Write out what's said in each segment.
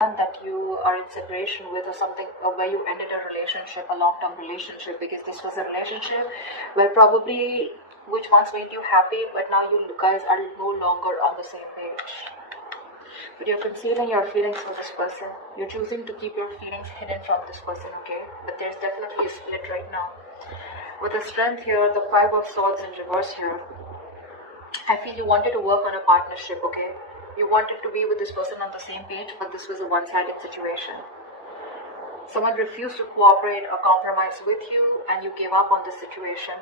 that you are in separation with, or something, or where you ended a relationship, a long-term relationship, because this was a relationship where probably which once made you happy, but now you guys are no longer on the same page. But you're concealing your feelings for this person. You're choosing to keep your feelings hidden from this person, okay? But there's definitely a split right now. With the strength here, the Five of Swords in reverse here, I feel you wanted to work on a partnership, okay? You wanted to be with this person on the same page, but this was a one-sided situation. Someone refused to cooperate or compromise with you, and you gave up on this situation.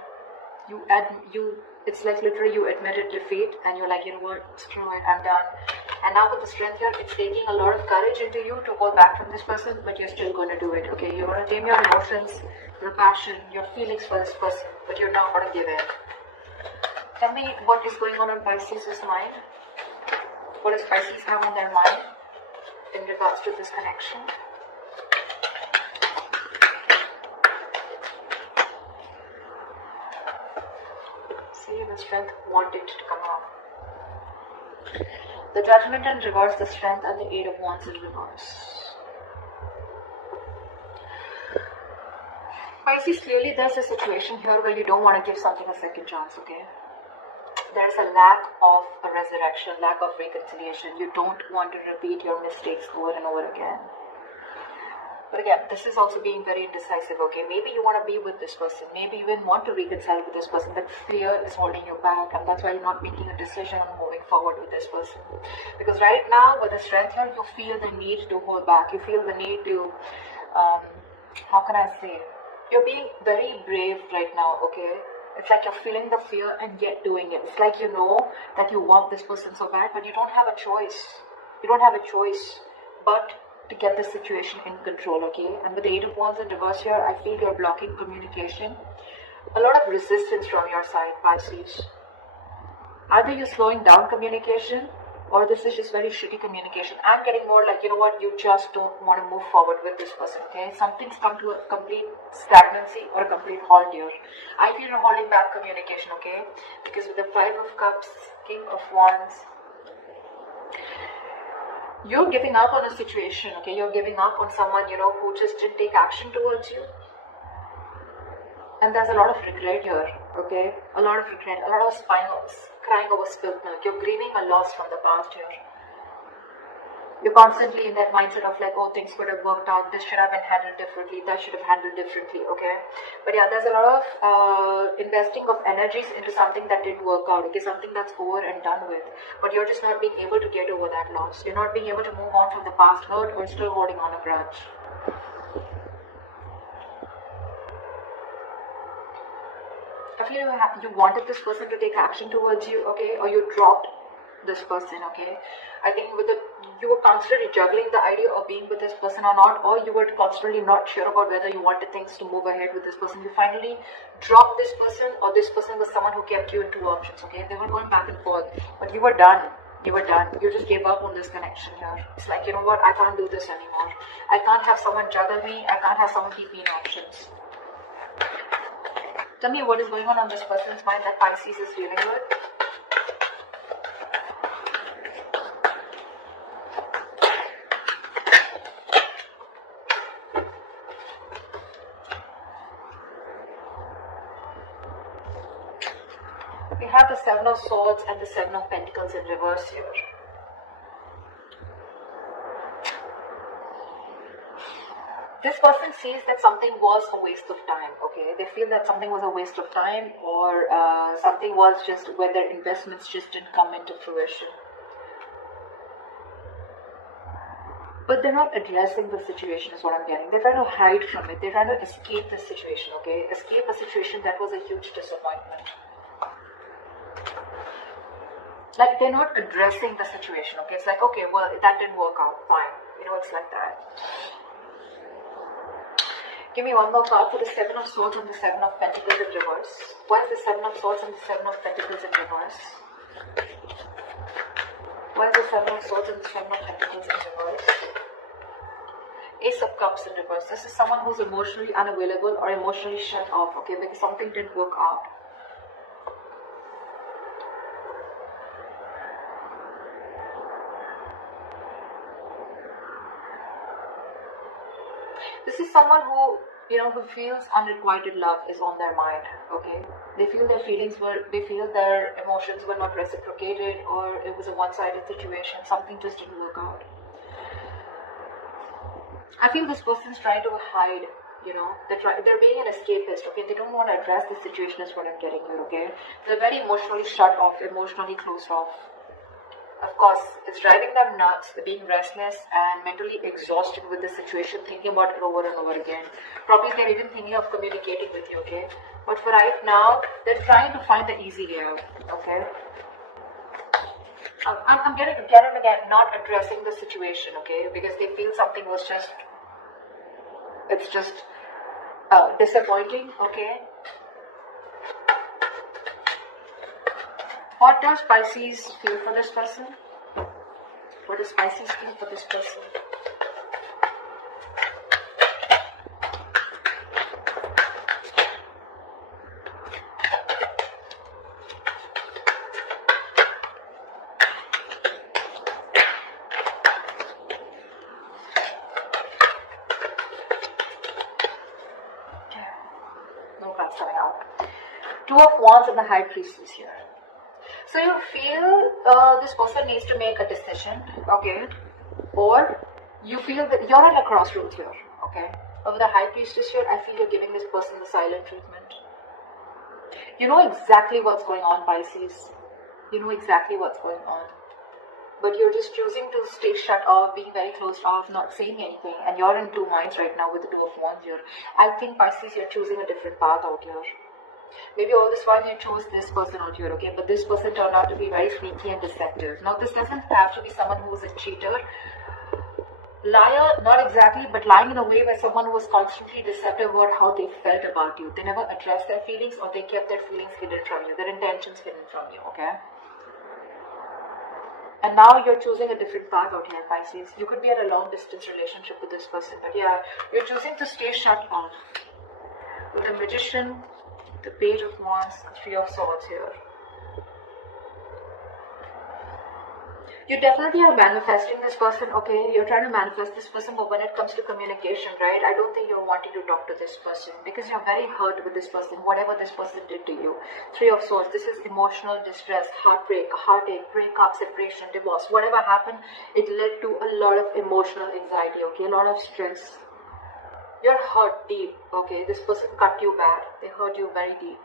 It's like literally you admitted defeat, and you're like, you know what, screw it, I'm done. And now with the strength here, it's taking a lot of courage into you to hold back from this person, but you're still going to do it, okay? You're going to tame your emotions, your passion, your feelings for this person, but you're not going to give in. Tell me what is going on Pisces' mind. What does Pisces have on their mind in regards to this connection? See, the strength wanted to come out. The Judgment in reverse, the strength, and the Eight of Wands in reverse. Pisces, clearly there's a situation here where you don't want to give something a second chance, okay? There's a lack of a resurrection, lack of reconciliation. You don't want to repeat your mistakes over and over again. But again, this is also being very indecisive, okay? Maybe you want to be with this person. Maybe you even want to reconcile with this person, but fear is holding you back, and that's why you're not making a decision on moving forward with this person. Because right now, with the strength here, you feel the need to hold back. You feel the need to, how can I say? You're being very brave right now, okay? It's like you're feeling the fear and yet doing it. It's like you know that you want this person so bad, but you don't have a choice. You don't have a choice but to get the situation in control, okay? And with the Eight of Wands in reverse here, I feel you're blocking communication. A lot of resistance from your side, Pisces. Either you're slowing down communication, or this is just very shitty communication. I'm getting more like, you know what, you just don't want to move forward with this person, okay? Something's come to a complete stagnancy or a complete halt here. I feel you're holding back communication, okay? Because with the Five of Cups, King of Wands, you're giving up on a situation, okay? You're giving up on someone, you know, who just didn't take action towards you. And there's a lot of regret here, okay? A lot of regret, a lot of crying over spilled milk. You're grieving a loss from the past here. You're constantly in that mindset of like, oh, things could have worked out. This should have been handled differently. That should have handled differently, okay? But yeah, there's a lot of investing of energies into something that didn't work out, okay? Something that's over and done with. But you're just not being able to get over that loss. You're not being able to move on from the past hurt, or still holding on a grudge. I feel you wanted this person to take action towards you, okay? Or you dropped this person, okay? I think you were constantly juggling the idea of being with this person or not, or you were constantly not sure about whether you wanted things to move ahead with this person. You finally dropped this person, or this person was someone who kept you in two options, okay? They were going back and forth, but you were done. You were done. You just gave up on this connection here. It's like, you know what? I can't do this anymore. I can't have someone juggle me. I can't have someone keep me in options. Tell me what is going on this person's mind that Pisces is dealing with. We have the Seven of Swords and the Seven of Pentacles in reverse here. This person sees that something was a waste of time, okay? They feel that something was a waste of time, or something was just where their investments just didn't come into fruition. But they're not addressing the situation is what I'm getting. They're trying to hide from it. They're trying to escape the situation, okay? Escape a situation that was a huge disappointment. Like, they're not addressing the situation, okay? It's like, okay, well, that didn't work out, fine. You know, it's like that. Give me one more card for the Seven of Swords and the Seven of Pentacles in reverse. Why is the Seven of Swords and the Seven of Pentacles in reverse? Why is the Seven of Swords and the Seven of Pentacles in reverse? Ace of Cups in reverse. This is someone who's emotionally unavailable or emotionally shut off, okay, because something didn't work out. This is someone who, who feels unrequited love is on their mind, okay? They feel they feel their emotions were not reciprocated, or it was a one-sided situation, something just didn't work out. I feel this person's trying to hide, they're being an escapist, okay? They don't want to address the situation is what I'm getting here, okay? They're very emotionally shut off, emotionally closed off. Of course, it's driving them nuts. They're being restless and mentally exhausted with the situation, thinking about it over and over again. Probably they're even thinking of communicating with you, okay? But for right now, they're trying to find the easy way out, okay? I'm getting again and again not addressing the situation, okay? Because they feel something was just, it's just disappointing, okay? What does Pisces feel for this person? What does Pisces feel for this person? No cards coming out. Two of Wands and the High Priestess here. So you feel this person needs to make a decision, okay? Or you feel that you're at a crossroads here, okay? Over the High Priestess here, I feel you're giving this person the silent treatment. You know exactly what's going on, Pisces. You know exactly what's going on. But you're just choosing to stay shut off, being very closed off, not saying anything. And you're in two minds right now with the Two of Wands here. I think, Pisces, you're choosing a different path out here. Maybe all this while you chose this person out here, okay? But this person turned out to be very sneaky and deceptive. Now, this doesn't have to be someone who is a cheater. Liar, not exactly, but lying in a way where someone was constantly deceptive about how they felt about you. They never addressed their feelings, or they kept their feelings hidden from you, their intentions hidden from you, okay? And now you're choosing a different path out here, Pisces. You could be at a long distance relationship with this person, but yeah, you're choosing to stay shut off. With the Magician, the Page of Wands, Three of Swords here. You definitely are manifesting this person, okay? You're trying to manifest this person, but when it comes to communication, right? I don't think you're wanting to talk to this person because you're very hurt with this person, whatever this person did to you. Three of Swords, this is emotional distress, heartbreak, heartache, breakup, separation, divorce. Whatever happened, it led to a lot of emotional anxiety, okay? A lot of stress. You're hurt deep, okay? This person cut you bad. They hurt you very deep.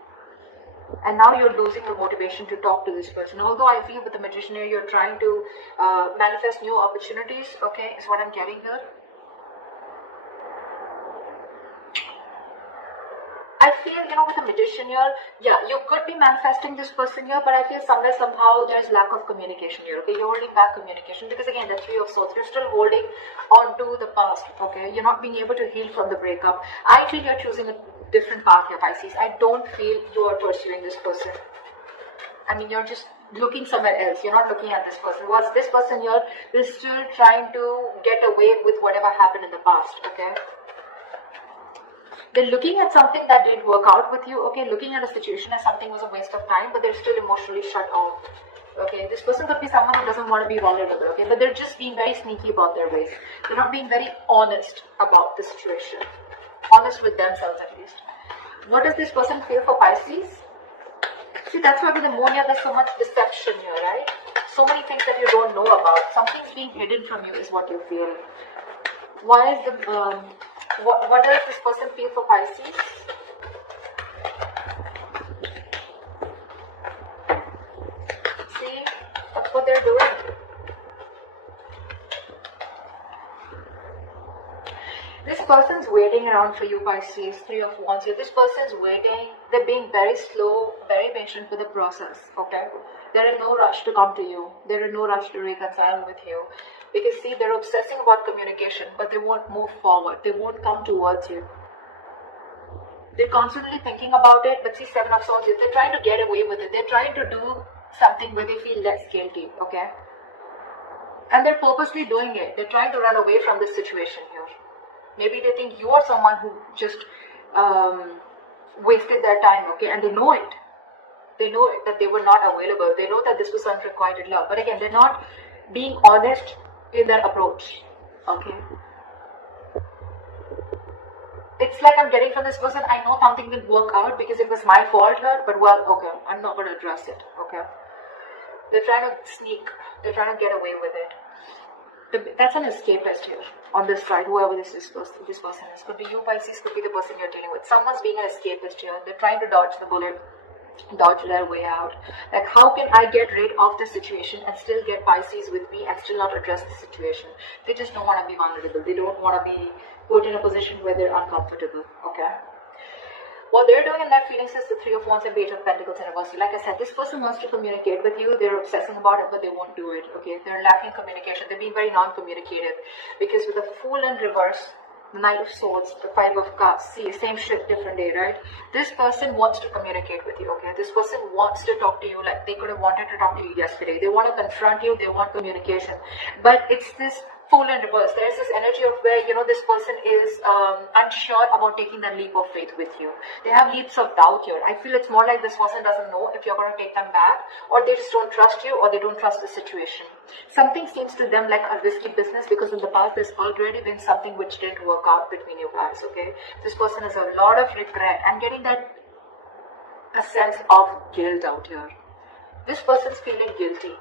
And now you're losing the motivation to talk to this person. Although I feel with the Magician here, you're trying to manifest new opportunities, okay, is what I'm getting here. I feel, with the Magician here, yeah, you could be manifesting this person here, but I feel somewhere, somehow, there's lack of communication here, okay? You're holding back communication because, again, the Three of Swords, you're still holding on to the past, okay? You're not being able to heal from the breakup. I feel you're choosing a different path here, Pisces. I don't feel you are pursuing this person. I mean, you're just looking somewhere else. You're not looking at this person. What's this person here is still trying to get away with whatever happened in the past, okay? They're looking at something that didn't work out with you, okay? Looking at a situation as something was a waste of time, but they're still emotionally shut off, okay? This person could be someone who doesn't want to be vulnerable, okay? But they're just being very sneaky about their ways. They're not being very honest about the situation. Honest with themselves, at least. What does this person feel for Pisces? See, that's why with the Moon here, there's so much deception here, right? So many things that you don't know about. Something's being hidden from you is what you feel. Why is the... What does this person feel for Pisces? See, that's what they're doing. This person's waiting around for you, Pisces, Three of Wands here. This person's waiting. They're being very slow, very patient with the process, okay? They're in no rush to come to you. They're in no rush to reconcile with you. Because, see, they're obsessing about communication, but they won't move forward. They won't come towards you. They're constantly thinking about it, but see, Seven of Swords, they're trying to get away with it. They're trying to do something where they feel less guilty, okay? And they're purposely doing it. They're trying to run away from this situation here. Maybe they think you are someone who just wasted their time, okay? And they know it. They know it, that they were not available. They know that this was unrequited love. But again, they're not being honest in their approach, okay? it's like I'm getting from this person, I know something didn't work out because it was my fault here, but well, okay, I'm not going to address it, okay? They're trying to sneak, they're trying to get away with it. That's an escapist here on this side, whoever this person is. Could be you, Pisces, could be the person you're dealing with. Someone's being an escapist here. They're trying to dodge the bullet, dodge their way out. Like, how can I get rid of the situation and still get Pisces with me and still not address the situation? They just don't want to be vulnerable. They don't want to be put in a position where they're uncomfortable, okay? What they're doing in that feelings is the Three of Wands and Page of Pentacles in reverse. Like I said, this person wants to communicate with you. They're obsessing about it, but they won't do it. Okay, they're lacking communication. They're being very non-communicative because with the Fool in reverse, the Knight of Swords, the Five of Cups. See, same shit, different day, right? This person wants to communicate with you. Okay, this person wants to talk to you. Like they could have wanted to talk to you yesterday. They want to confront you. They want communication, but it's this Fool in reverse. There's this energy of where, you know, this person is unsure about taking that leap of faith with you. They have leaps of doubt here. I feel it's more like this person doesn't know if you're going to take them back, or they just don't trust you, or they don't trust the situation. Something seems to them like a risky business because in the past there's already been something which didn't work out between you guys, okay? This person has a lot of regret and getting that a sense of guilt out here. This person's feeling guilty.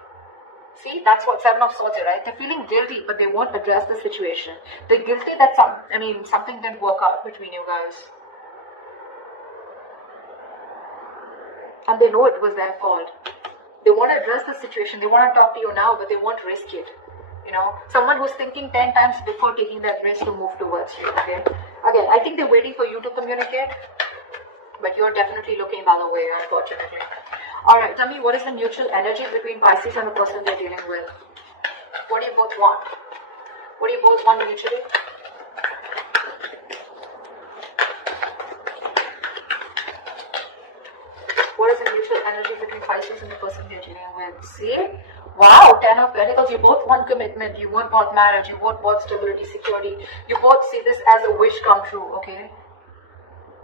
See, that's what Seven of Swords is, right? They're feeling guilty, but they won't address the situation. They're guilty that something didn't work out between you guys. And they know it was their fault. They want to address the situation. They want to talk to you now, but they won't risk it. You know, someone who's thinking 10 times before taking that risk to move towards you, okay? Again, I think they're waiting for you to communicate, but you're definitely looking the other way, unfortunately. Alright, tell me, what is the mutual energy between Pisces and the person they're dealing with? What do you both want? What do you both want mutually? What is the mutual energy between Pisces and the person they're dealing with? See? Wow, 10 of Pentacles. You both want commitment. You both want marriage. You both want stability, security. You both see this as a wish come true, okay?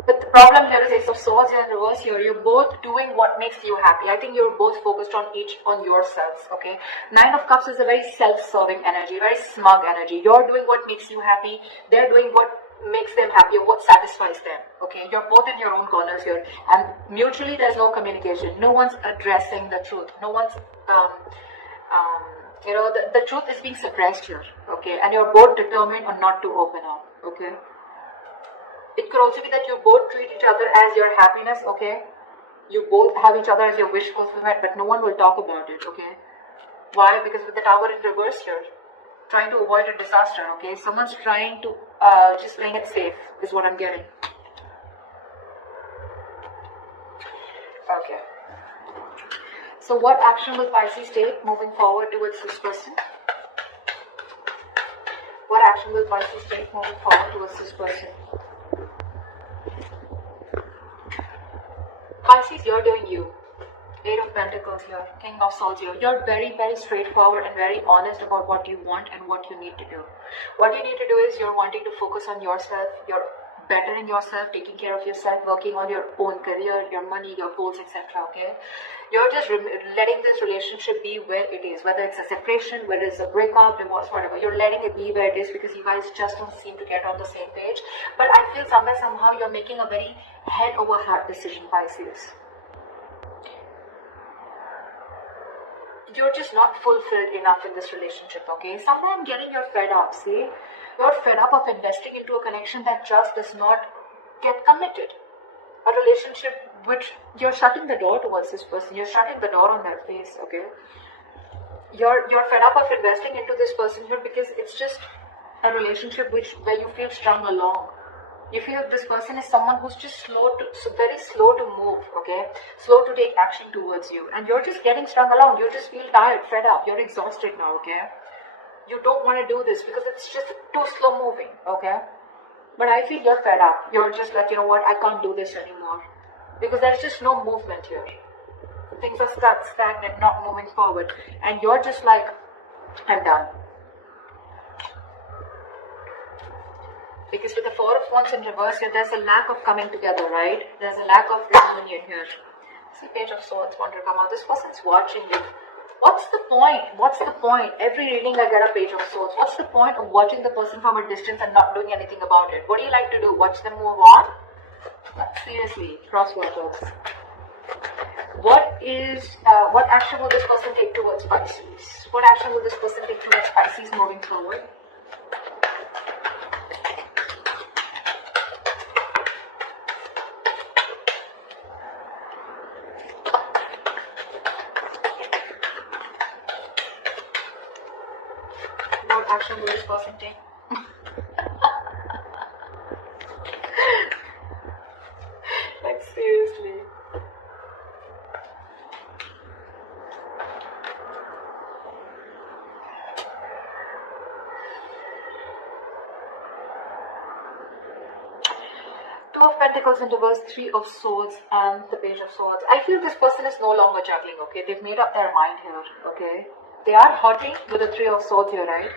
But the problem here is Ace of Swords in reverse here. You're both doing what makes you happy. I think you're both focused on yourselves, okay? Nine of Cups is a very self-serving energy, very smug energy. You're doing what makes you happy. They're doing what makes them happy, what satisfies them, okay? You're both in your own corners here. And mutually, there's no communication. No one's addressing the truth. No one's, the truth is being suppressed here, okay? And you're both determined on not to open up, okay? It could also be that you both treat each other as your happiness, okay? You both have each other as your wish fulfillment, but no one will talk about it, okay? Why? Because with the Tower in reverse here, trying to avoid a disaster, okay? Someone's trying to just playing it safe is what I'm getting. Okay. So what action will Pisces take moving forward towards this person? What action will Pisces take moving forward towards this person? Pisces, you're doing you. Eight of Pentacles here, King of Swords here. You're very, very straightforward and very honest about what you want and what you need to do. What you need to do is you're wanting to focus on yourself, you're bettering yourself, taking care of yourself, working on your own career, your money, your goals, etc. Okay? You're just letting this relationship be where it is, whether it's a separation, whether it's a breakup, divorce, whatever. You're letting it be where it is because you guys just don't seem to get on the same page. But I feel somehow you're making a very head over heart decision, Pisces. You're just not fulfilled enough in this relationship, okay? Somewhere I'm getting you're fed up, see? You're fed up of investing into a connection that just does not get committed. A relationship which you're shutting the door towards this person. You're shutting the door on their face, okay? You're fed up of investing into this person here because it's just a relationship where you feel strung along. You feel this person is someone who's just very slow to move, okay? Slow to take action towards you. And you're just getting strung along. You just feel tired, fed up. You're exhausted now, okay? You don't want to do this because it's just too slow moving, okay? But I feel you're fed up. You're just like, you know what, I can't do this anymore. Because there's just no movement here. Things are stagnant, not moving forward. And you're just like, I'm done. Because with the Four of Wands in reverse here, there's a lack of coming together, right? There's a lack of reunion here. See, Page of Swords want to come out. This person's watching you. What's the point? What's the point? Every reading I get a page of swords. What's the point of watching the person from a distance and not doing anything about it? What do you like to do? Watch them move on? Seriously, crosswaters. What action will this person take towards Pisces? What action will this person take towards Pisces moving forward? What action will this person take? Like seriously. Two of Pentacles in reverse, Three of Swords, and the Page of Swords. I feel this person is no longer juggling, okay? They've made up their mind here, okay? They are hurting with the Three of Swords here, right?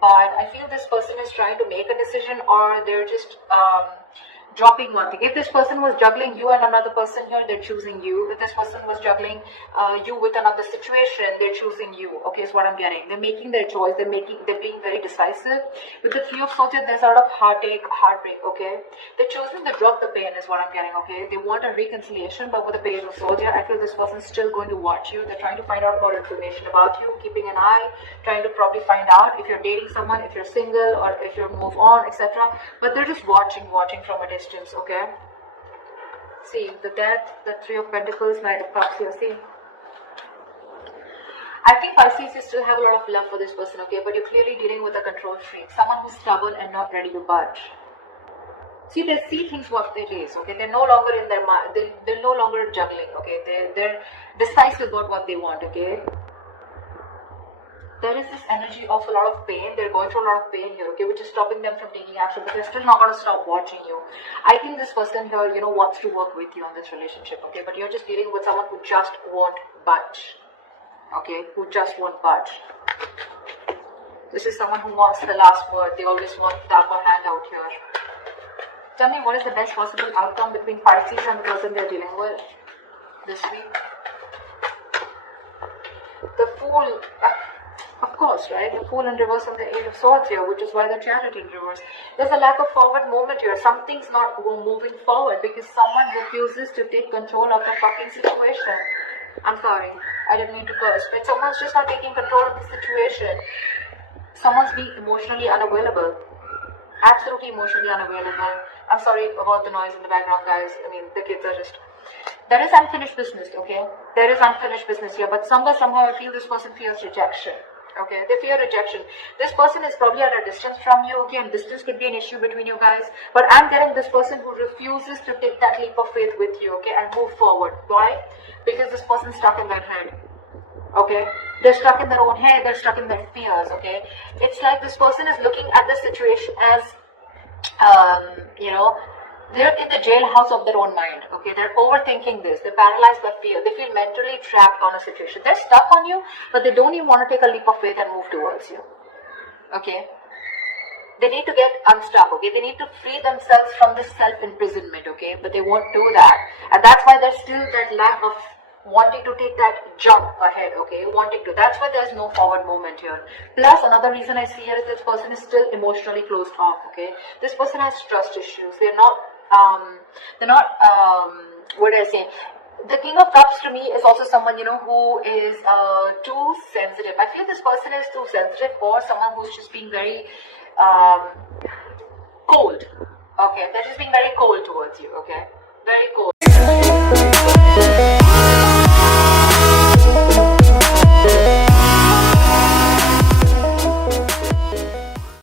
But I feel this person is trying to make a decision, or they're just dropping one thing. If this person was juggling you and another person here, they're choosing you. If this person was juggling you with another situation, they're choosing you. Okay, is what I'm getting. They're making their choice. They're being very decisive. With the Three of Swords, there's a lot of heartache, heartbreak. Okay, they're choosing to drop the pain, is what I'm getting. Okay, they want a reconciliation, but with the Page of Swords, I feel this person's still going to watch you. They're trying to find out more information about you, keeping an eye, trying to probably find out if you're dating someone, if you're single, or if you'll move on, etc. But they're just watching from a distance. Okay, see the Death, the Three of Pentacles, Knight of Cups here. See, I think Pisces, you still have a lot of love for this person, okay, but you're clearly dealing with a control freak, someone who's stubborn and not ready to budge. See, they see things what it is, okay. They're no longer in their mind. They're no longer juggling, okay. They're decisive about what they want, okay. There is this energy of a lot of pain. They're going through a lot of pain here, okay, which is stopping them from taking action, but they're still not going to stop watching you. I think this person here, wants to work with you on this relationship, okay, but you're just dealing with someone who just won't budge, okay, who just won't budge. This is someone who wants the last word. They always want the upper hand out here. Tell me, what is the best possible outcome between Pisces and the person they're dealing with this week? The Fool. Of course, right? The Fool in reverse and the Eight of Swords here, which is why the Chariot in reverse. There's a lack of forward movement here. Something's not moving forward because someone refuses to take control of the fucking situation. I'm sorry, I didn't mean to curse, but someone's just not taking control of the situation. Someone's being emotionally unavailable. Absolutely emotionally unavailable. I'm sorry about the noise in the background, guys. I mean, the kids are just... There is unfinished business, okay? There is unfinished business here, but somehow I feel this person feels rejection. Okay, they fear rejection. This person is probably at a distance from you, okay, and distance could be an issue between you guys, but I'm getting this person who refuses to take that leap of faith with you, okay, and move forward. Why? Because this person's stuck in their head, okay? They're stuck in their own head, they're stuck in their fears, okay? It's like this person is looking at the situation as, they're in the jailhouse of their own mind, okay? They're overthinking this. They're paralyzed by fear. They feel mentally trapped on a situation. They're stuck on you, but they don't even want to take a leap of faith and move towards you, okay? They need to get unstuck, okay? They need to free themselves from this self-imprisonment, okay? But they won't do that. And that's why there's still that lack of wanting to take that jump ahead, okay? That's why there's no forward movement here. Plus, another reason I see here is this person is still emotionally closed off, okay? This person has trust issues. They're not, what did I say? The King of Cups to me is also someone, who is too sensitive. I feel this person is too sensitive, or someone who's just being very cold, okay? They're just being very cold towards you, okay? Very cold.